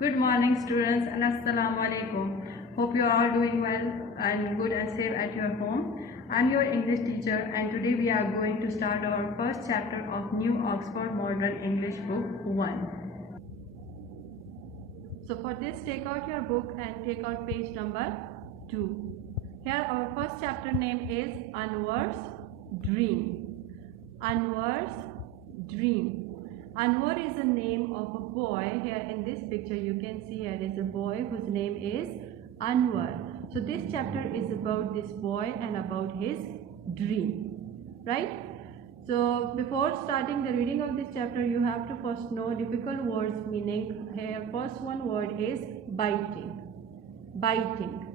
Good morning students and Assalamu alaikum. Hope you are doing well and good and safe at your home. I'm your English teacher and today we are going to start our first chapter of New Oxford Modern English Book 1. So for this, take out your book and take out page number 2. Here our first chapter name is Anwar's Dream. Anwar's Dream. Anwar is the name of a boy. Here in this picture you can see here is a boy whose name is Anwar. So this chapter is about this boy and about his dream, right? So before starting the reading of this chapter, you have to first know difficult words meaning. Here first one word is biting. Biting.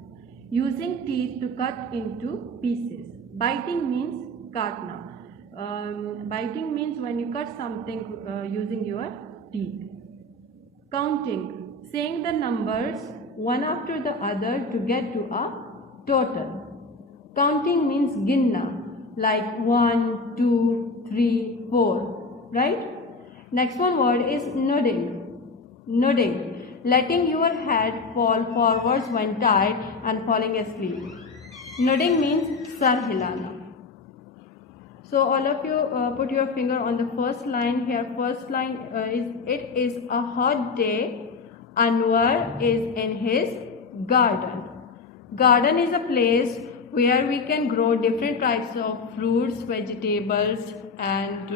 Using teeth to cut into pieces. Biting means katna. Biting means when you cut something using your teeth. Counting, saying the numbers one after the other to get to a total. Counting means ginna, like 1, 2, 3, 4, right? Next one word is nodding. Nodding, letting your head fall forwards when tired and falling asleep. Nodding means sar hilana. So all of you put your finger on the first line here. First line it is a hot day. Anwar is in his garden. Garden is a place where we can grow different types of fruits, vegetables and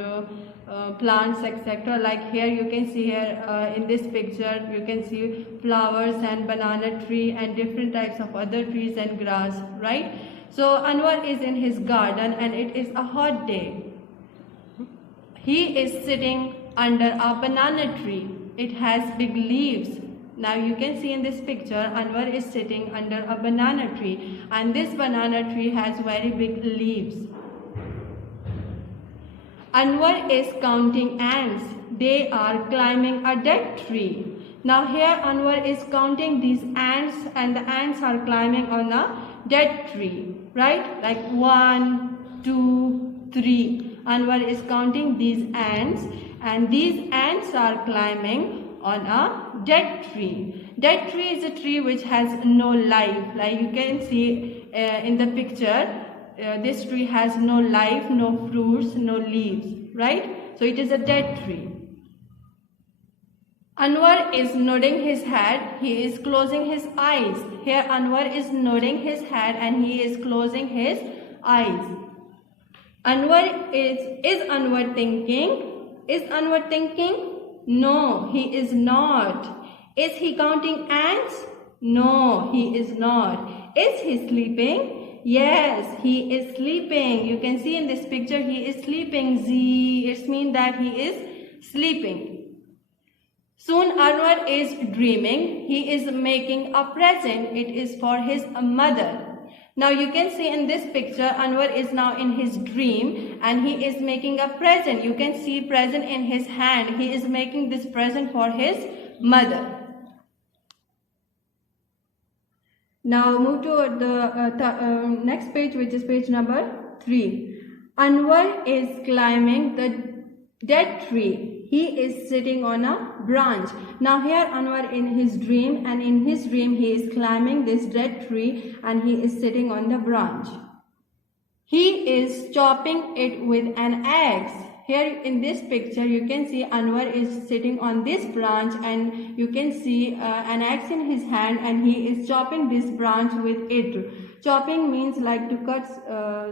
plants, etc. Like here you can see here in this picture you can see flowers and banana tree and different types of other trees and grass, right? So Anwar is in his garden and it is a hot day. He is sitting under a banana tree. It has big leaves. Now you can see in this picture Anwar is sitting under a banana tree and this banana tree has very big leaves. Anwar is counting ants. They are climbing a dead tree. Now here Anwar is counting these ants and the ants are climbing on a dead tree, right? Like 1, 2, 3. Anwar is counting these ants and these ants are climbing on a dead tree. Dead tree is a tree which has no life. Like you can see in the picture, this tree has no life, no fruits, no leaves, right? So it is a dead tree. Anwar is nodding his head, he is closing his eyes. Here Anwar is nodding his head and he is closing his eyes. Anwar is Anwar thinking? Is Anwar thinking? No, he is not. Is he counting ants? No, he is not. Is he sleeping? Yes, he is sleeping. You can see in this picture he is sleeping. Z, it means that he is sleeping. Soon Anwar is dreaming. He is making a present. It is for his mother. Now you can see in this picture Anwar is now in his dream and he is making a present. You can see present in his hand. He is making this present for his mother. Now move to the next page, which is page number 3. Anwar is climbing the dead tree. He is sitting on a branch. Now here Anwar in his dream and in his dream he is climbing this dead tree and he is sitting on the branch. He is chopping it with an axe. Here in this picture you can see Anwar is sitting on this branch and you can see an axe in his hand and he is chopping this branch with it. Chopping means like to cut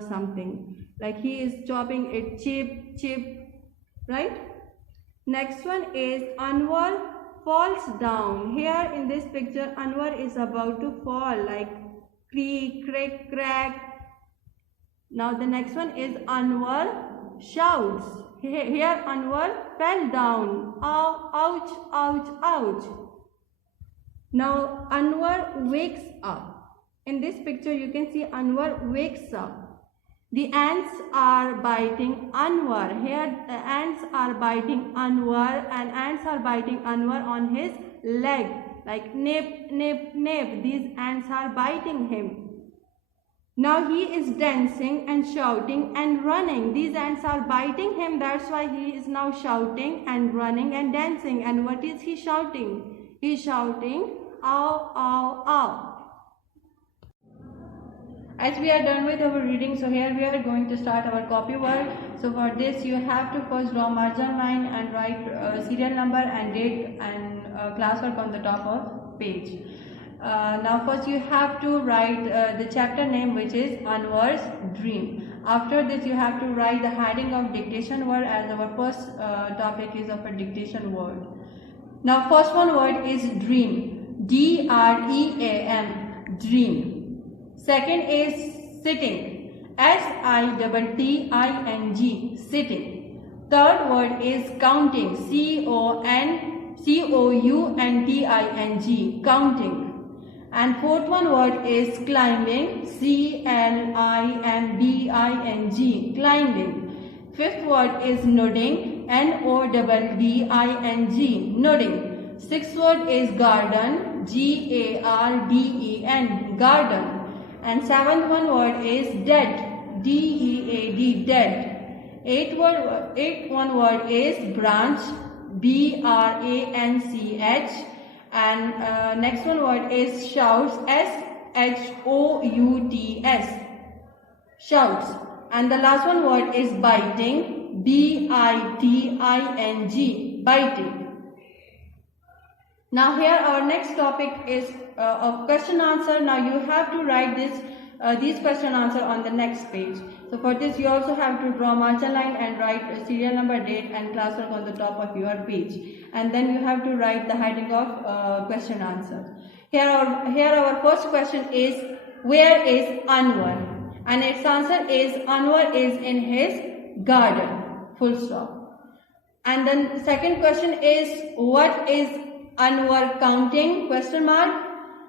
something. Like he is chopping it chip, right? Next one is Anwar falls down. Here in this picture Anwar is about to fall, like creak, crack, crack. Now the next one is Anwar shouts. Here Anwar fell down. Ow, ouch, ouch, ouch. Now Anwar wakes up. In this picture you can see Anwar wakes up. The ants are biting Anwar. Here the ants are biting Anwar and ants are biting Anwar on his leg. Like nip, nip, nip. These ants are biting him. Now he is dancing and shouting and running. These ants are biting him. That's why he is now shouting and running and dancing. And what is he shouting? He's shouting, ow, ow, ow. As we are done with our reading, so here we are going to start our copy work. So for this you have to first draw margin line and write serial number and date and classwork on the top of page. Now first you have to write the chapter name, which is Anwar's Dream. After this you have to write the heading of dictation word, as our first topic is of a dictation word. Now first one word is dream, D-R-E-A-M, dream. Second is sitting, S-I-T-T-I-N-G, sitting. Third word is counting, C-O-U-N-T-I-N-G, counting. And fourth one word is climbing, C-L-I-M-B-I-N-G, climbing. Fifth word is nodding, N-O-D-D-I-N-G, nodding. Sixth word is garden, G-A-R-D-E-N, garden. And seventh word is dead, D-E-A-D, dead. Eighth word is branch, B-R-A-N-C-H. And next word is shouts, S-H-O-U-T-S, shouts. And the last word is biting, B-I-T-I-N-G, biting. Now here our next topic is of question answer. Now you have to write these question answer on the next page. So for this you also have to draw margin line and write a serial number, date and classwork on the top of your page. And then you have to write the heading of question answer. Here our first question is, where is Anwar? And its answer is, Anwar is in his garden, full stop. And then second question is, what is Anwar counting, question mark?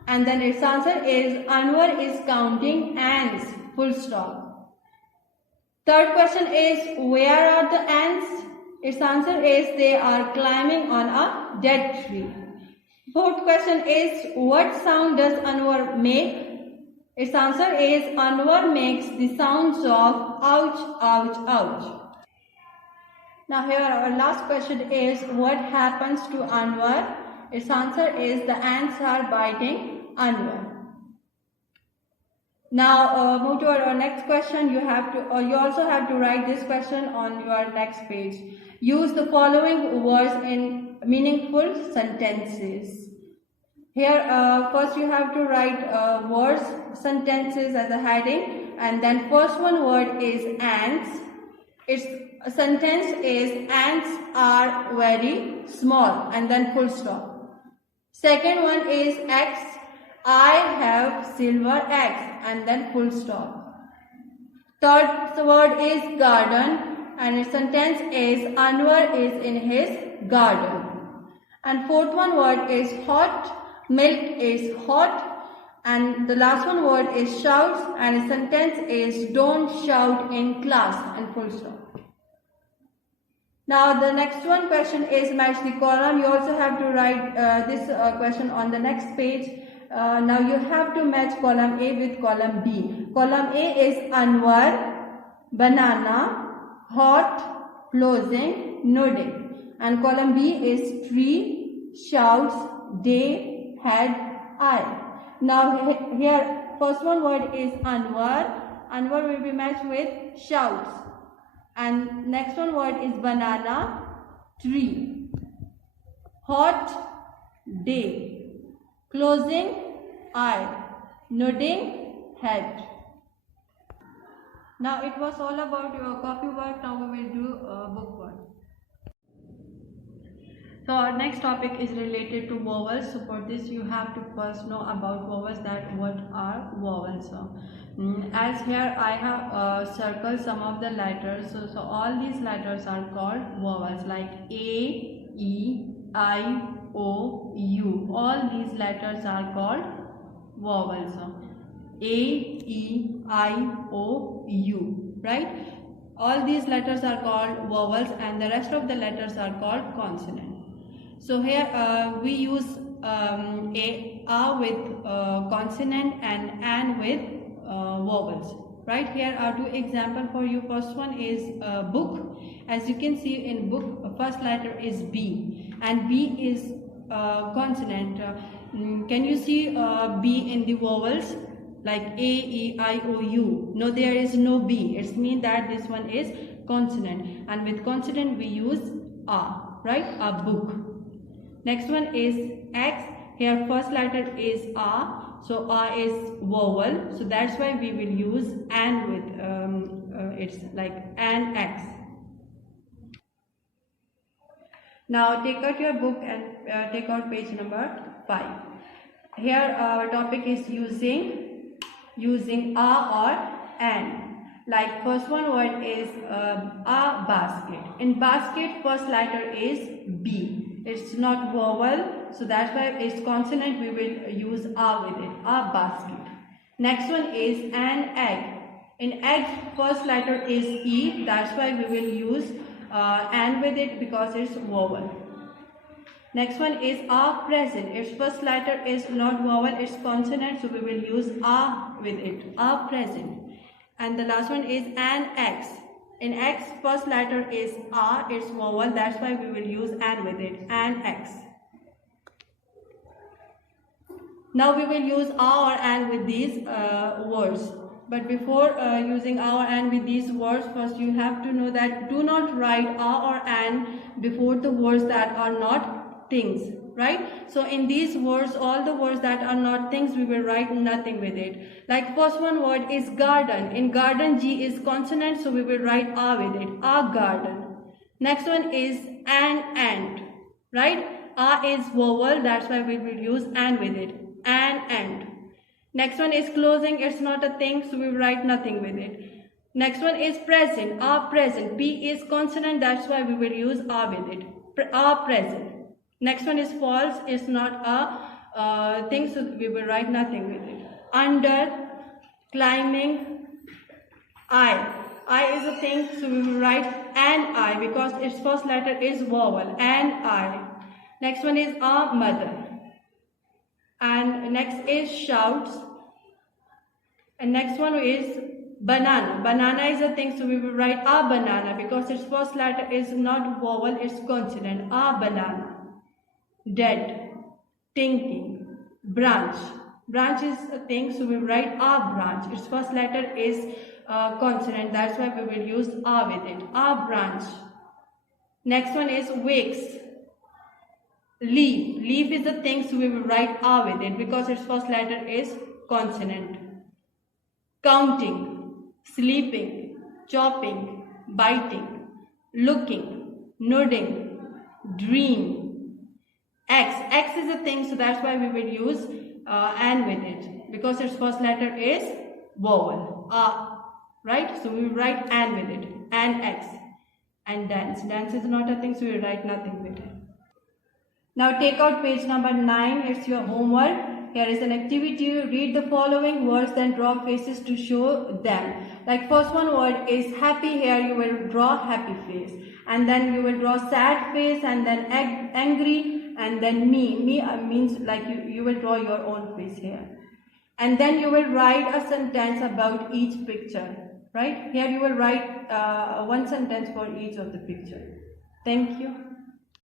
And then its answer is, Anwar is counting ants, full stop. Third question is, where are the ants? Its answer is, they are climbing on a dead tree. Fourth question is, what sound does Anwar make? Its answer is, Anwar makes the sounds of ouch, ouch, ouch. Now here our last question is, what happens to Anwar? Its answer is, the ants are biting Anwar. Now move to our next question. You also have to write this question on your next page. Use the following words in meaningful sentences. Here first you have to write words, sentences as a heading, and then first word is ants. Its sentence is, ants are very small, and then full stop. Second one is X, I have silver X, and then full stop. Third word is garden, and its sentence is, Anwar is in his garden. And fourth word is hot, milk is hot. And the last word is shouts, and its sentence is, don't shout in class, and full stop. Now the next question is match the column. You also have to write this question on the next page. Now you have to match column A with column B. Column A is Anwar, banana, hot, closing, nodding. And column B is tree, shouts, day, head, eye. Now here first word is Anwar. Anwar will be matched with shouts. And next word is banana, tree, hot, day, closing, eye, nodding, head. Now it was all about your copy work. Now we will do book work. So our next topic is related to vowels. So for this you have to first know about vowels, that what are vowels. As here I have circled some of the letters. So all these letters are called vowels, like A, E, I, O, U. All these letters are called vowels. A, E, I, O, U. Right? All these letters are called vowels, and the rest of the letters are called consonant. So here we use a with consonant and an with vowels. Right, here are two examples for you. First one is book. As you can see in book, first letter is B, and B is consonant. Can you see B in the vowels like A, E, I, O, U? No, there is no B. It means that this one is consonant, and with consonant we use A, right? A book. Next one is X. Here first letter is A, so A is vowel, so that's why we will use and with it's like and X. Now take out your book and take out page number 5. Here our topic is using a or an. Like first one word is a basket. In basket first letter is B. It's not vowel, so that's why it's consonant, we will use a with it. A basket. Next one is an egg. In egg first letter is E, that's why we will use and with it because it's vowel. Next one is a present. Its first letter is not vowel, it's consonant, so we will use a with it. A present. And the last one is an X. In X first letter is a, it's vowel, that's why we will use and with it. An X. Now we will use a or an with these words. But before using a or an with these words, first you have to know that do not write a or an before the words that are not things, right? So in these words, all the words that are not things, we will write nothing with it. Like first one word is garden. In garden, G is consonant, so we will write a with it. A garden. Next one is an ant, right? A is vowel, that's why we will use an with it. An ant. Next one is closing, it's not a thing, so we write nothing with it. Next one is present, a present. P is consonant, that's why we will use a with it. A present. Next one is false, it's not a thing, so we will write nothing with it. Under, climbing, I. I is a thing, so we will write an I because its first letter is vowel, an I. Next one is a mother. And next is shouts. And next one is banana. Banana is a thing, so we will write a banana because its first letter is not vowel, it's consonant. A banana. Dead, thinking, branch. Branch is a thing, so we write a branch. Its first letter is consonant, that's why we will use a with it. A branch. Next one is weeks. Leaf. Leaf is a thing, so we will write a with it because its first letter is consonant. Counting, sleeping, chopping, biting, looking, nodding, dream. X. X is a thing, so that's why we will use and with it because its first letter is vowel. Right? So we will write and with it. And X. And dance. Dance is not a thing, so we write nothing with it. Now take out page number 9. It's your homework. Here is an activity. Read the following words, then draw faces to show them. Like first one word is happy. Here you will draw happy face. And then you will draw sad face, and then angry, and then me. Me means like you will draw your own face here. And then you will write a sentence about each picture. Right? Here you will write one sentence for each of the picture. Thank you.